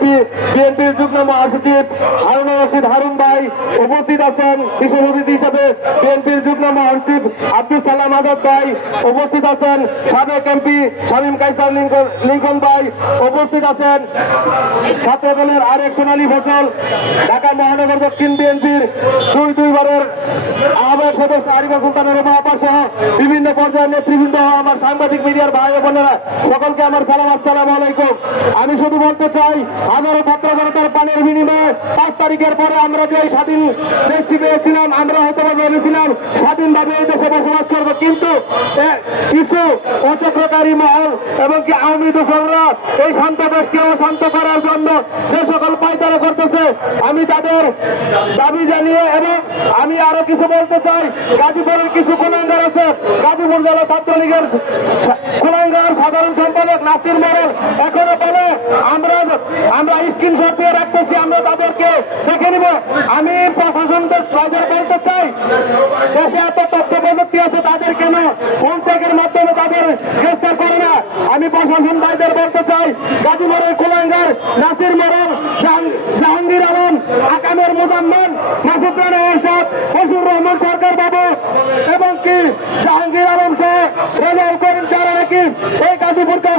বিএনপির যুগ্ম মহাসচিব হারুন রশিদ হারুন ভাই উপস্থিত আছেন। বিশেষ অতিথি হিসেবে বিএনপির যুগ্ম মহাসচিব আব্দুল সালাম আজাদ ভাই উপস্থিত আছেন। সাবেক এমপি শামীম কায়সার লিঙ্কন ভাই উপস্থিত আছেন। ছাত্রদলের আরেক সোনালী ফসল ঢাকা মহানগর দক্ষিণ বিএনপির দুইবারের আহ্বায়ক সদস্য আরিফা সুলতানের মহাপা সহ বিভিন্ন পর্যায়ের নেতৃবৃন্দ, আমার সাংবাদিক মিডিয়ার ভাই বোনেরা, সকলকে আমার সালাম, আসসালামু আলাইকুম। আমি শুধু বলতে চাই, হাজারো ছাত্র জনতার প্রাণের বিনিময়ে 5 তারিখের পরে আমরা যে স্বাধীন দেশটি পেয়েছিলাম, আমরা হয়তো ভেবেছিলাম স্বাধীনভাবে এই দেশে বসবাস করবো, কিন্তু কিছু অচক্রকারী মহল এবং কি আওয়ামী দোসররা এই শান্ত দেশকে অশান্ত করার জন্য যে সকল পায়তারা করতেছে, আমি তাদের দাবি জানিয়ে এবং আমি আরো কিছু বলতে চাই। গাজীপুরের কিছু কুলাঙ্গার আছে, গাজীপুর জেলা ছাত্রলীগের কুলাঙ্গার সাধারণ সম্পাদক নাসির মোড়ল এখনো বলে আমরা স্ক্রিনশট দিয়ে রাখতেছি, আমরা তাদেরকে দেখে নিব। আমি প্রশাসনদের বলতে চাই, দেশে এত তথ্য প্রযুক্তি আছে, তাদের কেন ফোন টেকের মাধ্যমে তাদের গ্রেফতার করে না? আমি প্রশাসন ভাইদের বলতে চাই, গাজীপুরের কুলাঙ্গার নাসির মোড়ল, জাহাঙ্গীর আলম, আকামের মুজাম্মেল, মাসুদ রানা এরশাদ, ফজলুর রহমান সরকার বাবু এবং কি জাহাঙ্গীর আলম সহ রেজাউল করিম, যারা নাকি এই গাজীপুরকে